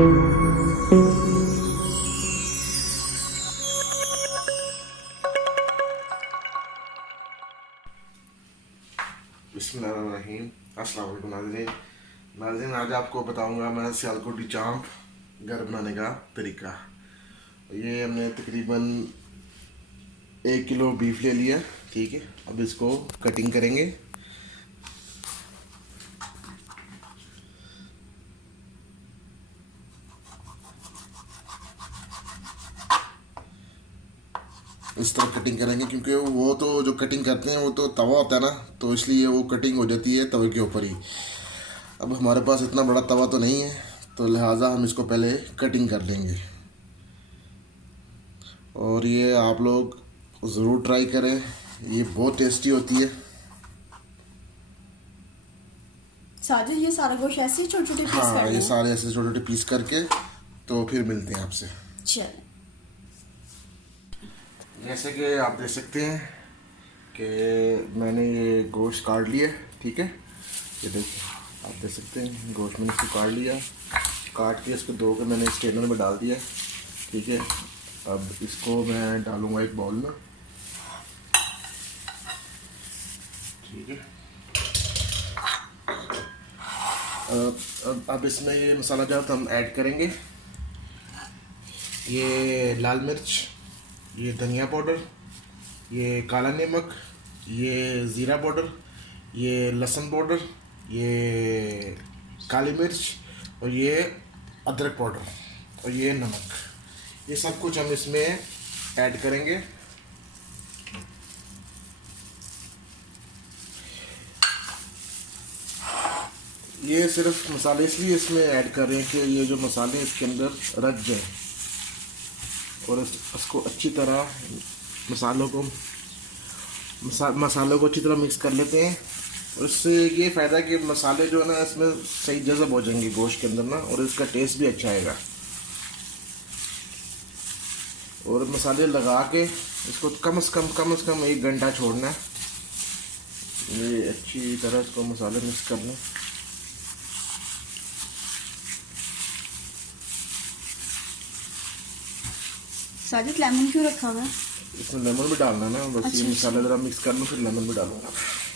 बिस्मिल्लाहिर्रहमानिर्रहीम। अस्सलाम वालेकुम नाज़रीन, आज आपको बताऊंगा मैं सियालकोटी चांप घर बनाने का तरीका। ये हमने तकरीबन 1 किलो बीफ ले लिया। ठीक है, अब इसको कटिंग करेंगे। इस तरह कटिंग करेंगे, क्योंकि वो तो जो कटिंग करते हैं वो तो तवा होता है ना, तो इसलिए वो कटिंग हो जाती है तवे के ऊपर ही। अब हमारे पास इतना बड़ा तवा तो नहीं है, तो लिहाजा हम इसको पहले कटिंग कर लेंगे। और ये आप लोग ज़रूर ट्राई करें, ये बहुत टेस्टी होती है। साजिद, ये सारा गोश्त ऐसे ही छोटे छोटे पीस हाँ, करने ये हैं? सारे ऐसे छोटे छोटे पीस करके तो फिर मिलते हैं आपसे। चल, जैसे कि आप देख सकते हैं कि मैंने ये गोश्त काट लिया। ठीक है, ये देखिए, आप देख सकते हैं गोश्त मैंने इसको काट लिया। काट के इसको धो के मैंने स्ट्रेनर में डाल दिया। ठीक है, अब इसको मैं डालूँगा एक बाउल में। ठीक है, अब इसमें ये मसाला जो हम ऐड करेंगे, ये लाल मिर्च, ये धनिया पाउडर, ये काला नमक, ये ज़ीरा पाउडर, ये लहसुन पाउडर, ये काली मिर्च, और ये अदरक पाउडर, और ये नमक। ये सब कुछ हम इसमें ऐड करेंगे। ये सिर्फ मसाले इसलिए इसमें ऐड कर रहे हैं कि ये जो मसाले इसके अंदर रच जाए, और इसको अच्छी तरह मसालों को अच्छी तरह मिक्स कर लेते हैं। और इससे ये फ़ायदा है कि मसाले जो है ना इसमें सही जज़ब हो जाएंगे गोश्त के अंदर ना, और इसका टेस्ट भी अच्छा आएगा। और मसाले लगा के इसको कम से कम 1 घंटा छोड़ना है। ये अच्छी तरह इसको मसाले मिक्स कर लें। साजिद, लेमन क्यों रखा हुआ है? इसमें लेमन भी डालना है ना, बस अच्छा, ये मसाला ज़रा मिक्स कर लूँ फिर लेमन भी डालूंगा।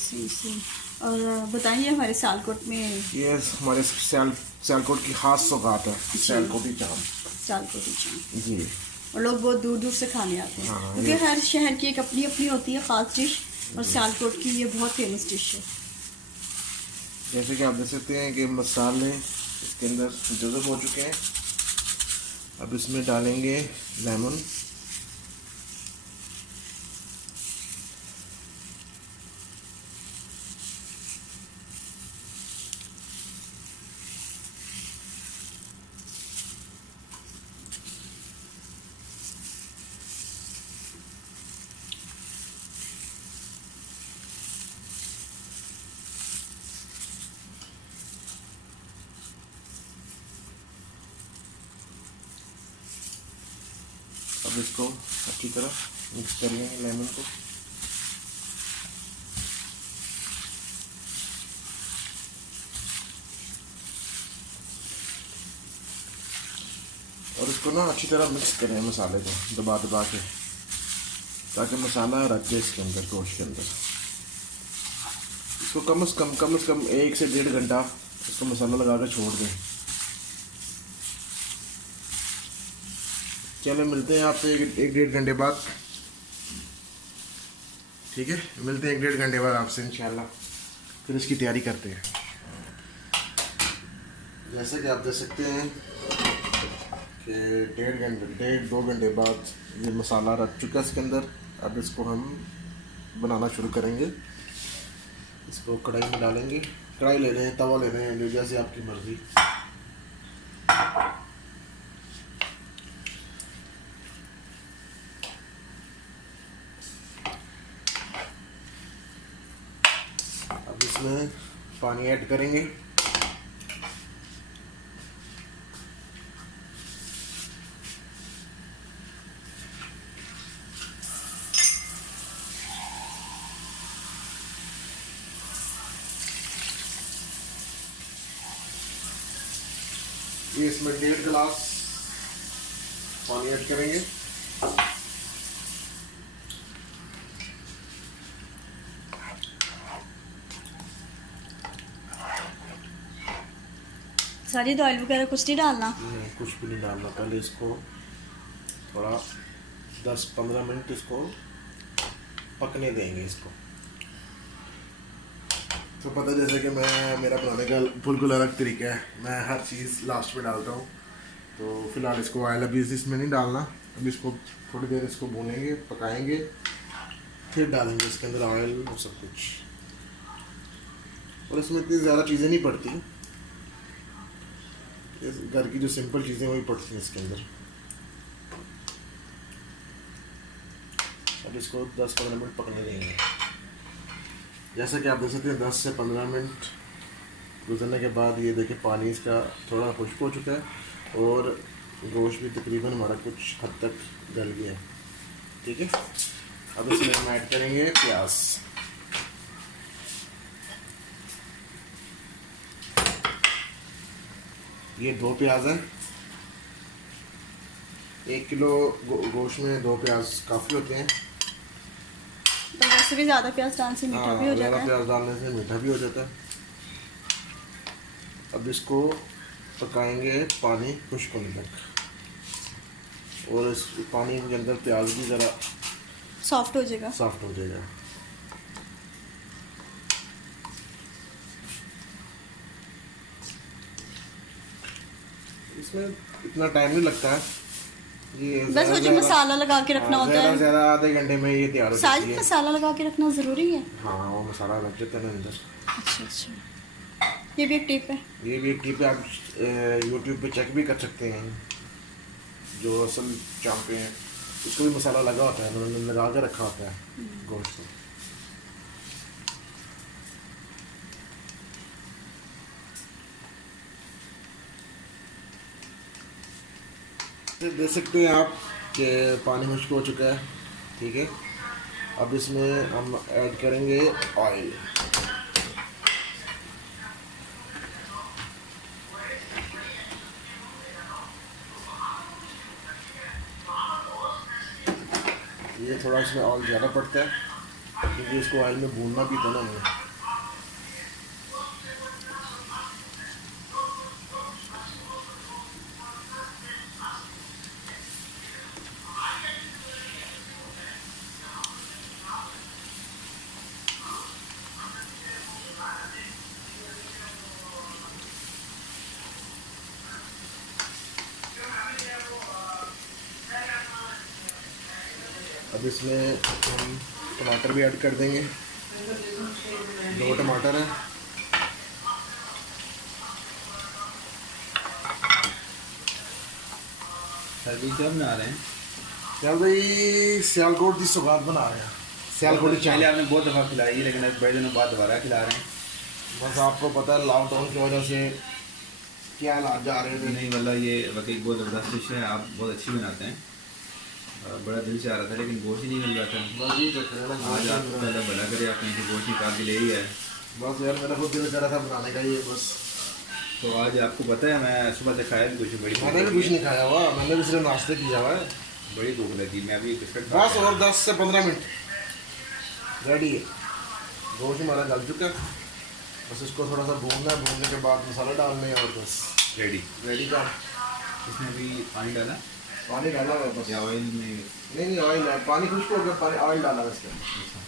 सही। और बताइए, हमारे सियालकोट में ये हमारे सियालकोट की ख़ास सौगात है, सियालकोटी चांप। सियालकोटी चांप जी, और लोग बहुत दूर दूर से खाने आते हैं। हाँ, क्योंकि हर शहर की एक अपनी अपनी होती है ख़ास डिश, और सियालकोट की ये बहुत फेमस डिश है। जैसे कि आप देख सकते हैं कि मसाले इसके अंदर जज़ब हो चुके हैं। अब इसमें डालेंगे लेमन। अब इसको अच्छी तरह मिक्स कर लेंगे लेमन को। और इसको ना अच्छी तरह मिक्स करें मसाले को दबा दबा के, ताकि मसाला रच जाए इसके अंदर, गोश्त के अंदर। इसको कम से कम 1 से 1.5 घंटा इसको मसाला लगा कर छोड़ दें। चलो, मिलते हैं आपसे एक 1.5 घंटे बाद। ठीक है, मिलते हैं 1-1.5 घंटे बाद आपसे इंशाल्लाह, फिर इसकी तैयारी करते हैं। जैसे कि आप देख सकते हैं कि 1.5-2 घंटे बाद ये मसाला रच चुका है इसके अंदर। अब इसको हम बनाना शुरू करेंगे। इसको कढ़ाई में डालेंगे। कढ़ाई ले रहे हैं, तवा ले रहे हैं, जैसे आपकी मर्ज़ी। अब इसमें पानी ऐड करेंगे। ये इसमें 1.5 गिलास पानी ऐड करेंगे। सारी ऑयल वगैरह कुछ नहीं डालना? नहीं, कुछ भी नहीं डालना। पहले इसको थोड़ा 10-15 मिनट इसको पकने देंगे इसको। तो पता है जैसे कि मेरा बनाने का बिल्कुल अलग तरीका है, मैं हर चीज़ लास्ट में डालता हूँ। तो फिलहाल इसको ऑयल अभी इसमें नहीं डालना, अभी इसको थोड़ी देर इसको भूनेंगे, पकाएंगे, फिर डालेंगे इसके अंदर ऑयल और सब कुछ। और इसमें इतनी ज़्यादा चीज़ें नहीं पड़ती, घर की जो सिंपल चीज़ें वही पड़ती हैं इसके अंदर। अब इसको 10-15 मिनट पकने देंगे। जैसा कि आप देख सकते हैं 10 से 15 मिनट गुजरने के बाद ये देखिए पानी इसका थोड़ा खुश्क हो चुका है और गोश्त भी तकरीबन हमारा कुछ हद तक गल गया है। ठीक है, अब इसमें हम ऐड करेंगे प्याज। ये 2 प्याज हैं। 1 किलो गोश्त में 2 प्याज काफ़ी होते हैं। तो वैसे भी ज़्यादा प्याज डालने से मीठा भी हो जाता है। प्याज डालने से मीठा भी हो जाता है। अब इसको पकाएंगे पानी खुश्क होने तक, और इस पानी के अंदर प्याज भी ज़रा सॉफ्ट हो जाएगा। इसमें इतना टाइम नहीं लगता है, ये बस वो जो मसाला लगा के रखना होता है, ज़्यादा आधे घंटे में ये तैयार हो जाती साथ है। मसाला लगा के रखना ज़रूरी है। हाँ, वो मसाला लग जाता है ना अंदर। अच्छा, ये भी एक टिप है। ये भी एक टिप है, आप यूट्यूब पे चेक भी कर सकते हैं। जो असल चांपे हैं उसको भी मसाला लगा होता है, उन्होंने लगा के रखा होता है गोश्त को। देख सकते हैं आप कि पानी खुश्क हो चुका है। ठीक है, अब इसमें हम ऐड करेंगे ऑयल। ये थोड़ा इसमें ऑयल ज़्यादा पड़ता है क्योंकि इसको ऑयल में भूनना भी तो ना हमें। अब इसमें हम टमाटर भी ऐड कर देंगे। 2 टमाटर हैं। क्या बना रहे हैं? यार भाई सियालकोट की सौगात बना रहे हैं। सियालकोट की पहले आपने बहुत दफ़ा खिलाई है, लेकिन बड़े दिनों बाद दोबारा खिला रहे हैं। बस आपको पता है लॉकडाउन की वजह से क्या हालात जा रहे थे। नहीं मतलब ये वाकई बहुत ज़बरदस्त डिश है, आप बहुत अच्छी बनाते हैं। बड़ा दिल से आ रहा था लेकिन गोश्त ही नहीं मिल रहा था। बस ये चक्कर है ना, आज आप पहले भला करे, आपने इनकी गोश्त निकाल के ले ही है। बस यार मेरा खुद दिल कर रहा था बनाने का ये बस। तो आज आपको पता है मैं सुबह से खाया भी कुछ, बड़ी मैंने भी कुछ नहीं खाया हुआ, मैंने भी सिर्फ नाश्ते किया हुआ है। बड़ी भूख लगी, मैं भी बिस्किट बस और 10 से 15 मिनट रेडी है। गोश्त हमारा गल चुका है, बस इसको थोड़ा सा भूनना है, भूनने के बाद मसाला डालने हैं और बस रेडी का। इसमें भी पानी डाला, पानी डाला है बस, या ऑयल में? नहीं ऑयल है, पानी खुश्क हो गया, पानी ऑयल डाला है इसके अंदर।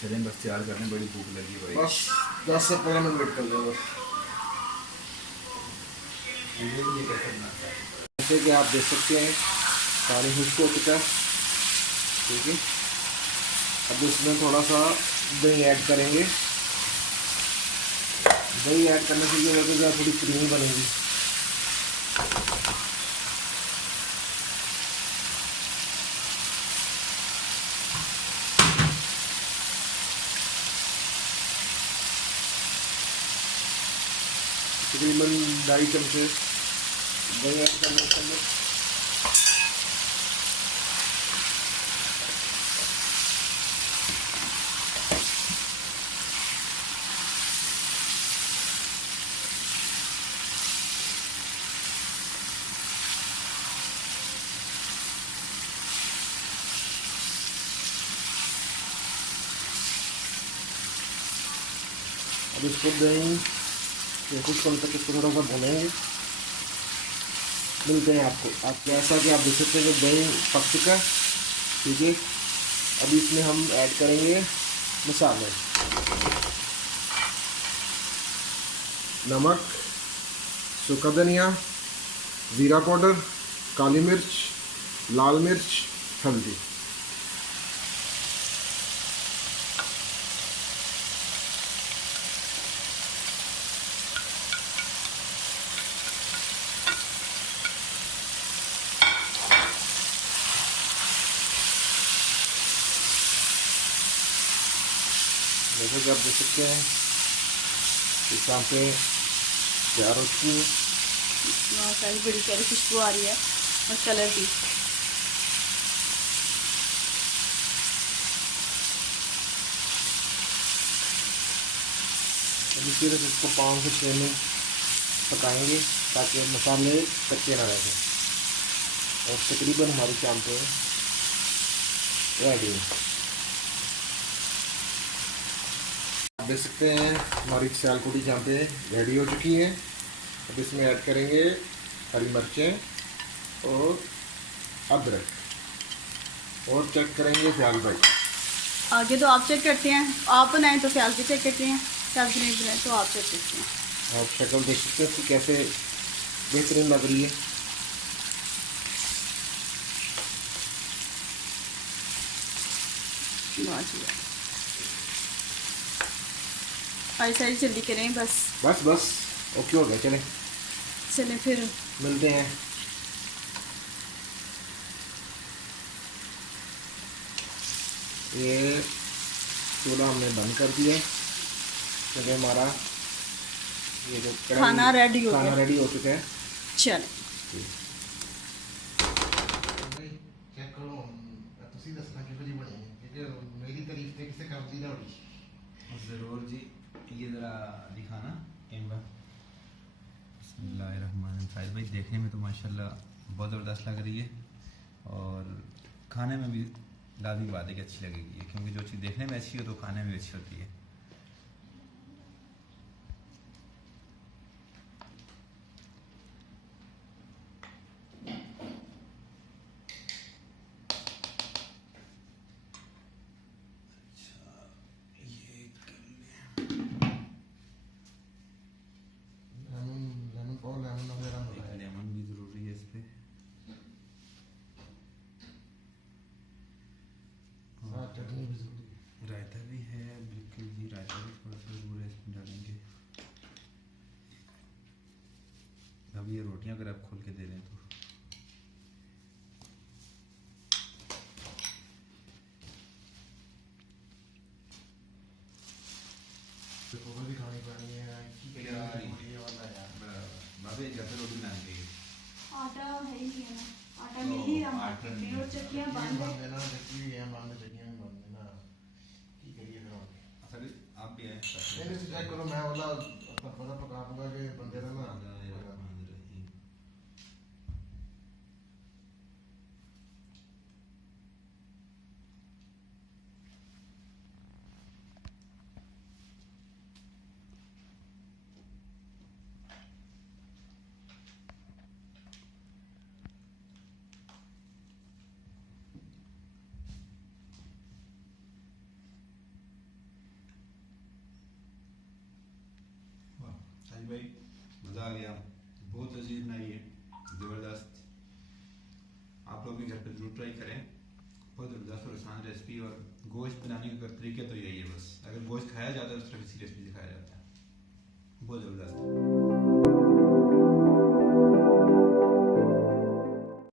चलें बस तैयार करने, बड़ी भूख लगी भाई। बस 10 से 15 मिनट वेट कर लो बस। जैसे कि आप देख सकते हैं पानी खुश्क हो चुका है। ठीक है, अब इसमें थोड़ा सा दही ऐड करेंगे। दही ऐड करने से ये होगा थोड़ी क्रीमी बनेगी। तकरीबन 2.5 चमचे दही ऐड करने के अंदर। अब इसको दही या कुछ पल तक इसको थोड़ा सा भूनेंगे। मिलते हैं आपको। आप जैसा कि आप देख सकते हैं कि दही पक चुका है, ठीक है। अभी इसमें हम ऐड करेंगे मसाले, नमक, सूखा धनिया, ज़ीरा पाउडर, काली मिर्च, लाल मिर्च, हल्दी। जैसे कि आप देख सकते हैं इस यहाँ पे तैयार हो चुकी है। सारी बड़ी प्यारी खुशबू आ रही है और कलर भी। अभी फिर इसको 5 से 6 मिनट पकाएंगे ताकि मसाले कच्चे ना रह जाए। और तकरीबन हमारी शाम पे रेडी है। आप देख सकते हैं हमारी सियालकोटी जहाँ पे रेडी हो चुकी है। अब इसमें ऐड करेंगे हरी मिर्चें और अदरक और चेक करेंगे प्याज भाई। आगे तो आप चेक करते हैं, आप बनाएं तो प्याज भी चेक करते हैं, प्याज नहीं बनाए तो आप चेक करते हैं। आप शक्ल देख सकते हैं कि कैसे बेहतरीन लग रही है। सारी जल्दी करें बस। बस ओके हो गया। चलें फिर मिलते हैं। ये चूल्हा हमने बंद कर दिया क्योंकि हमारा ये जो खाना रेडी हो चुका है। चलें चेक करो ਤੁਸੀਂ ਦੱਸਣਾ ਕਿਹੋ ਜਿਹੀ ਬਣੀ ਹੈ क्योंकि मेरी तारीफ ਤੇ ਕਿਸੇ ਕੰਮ ਦੀ ਨਾ ਹੋਣੀ। ज़रूर जी, ये ज़रा दिखाना कैमरा। बिस्मिल्लाहिर्रहमानिर्रहीम। साहिद भाई देखने में तो माशाल्लाह बहुत ज़बरदस्त लग रही है और खाने में भी लाजमी बात है कि अच्छी लगेगी, क्योंकि जो चीज़ देखने में अच्छी हो तो खाने में भी अच्छी होती है। लेमन भी ज़रूरी है इस पर। चटनी भी जरूरी है, रायता भी है, बिल्कुल जी, रायता भी थोड़ा सा ज़रूर है इसमें डालेंगे। अब ये रोटियां अगर आप खोल के दे दें तो भी खानी पानी है। भाभी घर पे रोटी बनानी चाहिए। आटा है ही है ना, आटा मिल ही रहा मार्केट में और चक्कियाँ बंद है। देना चक्की भी है बंद, चक्कियाँ भी बंद है ना, की करिए फिर। सर आप भी आए नहीं चेक करो, मैं वाला पता पका दूंगा कि बंदे का ना। साहिद भाई मज़ा आ गया, बहुत लजीज बनाई है, ज़बरदस्त। आप लोग भी घर पे ज़रूर ट्राई करें, बहुत ज़बरदस्त और आसान रेसिपी। और गोश्त बनाने का तरीका तो यही है, बस अगर गोश्त खाया जाता है उस तरह किसी रेसिपी सिखाया जाता है, बहुत ज़बरदस्त।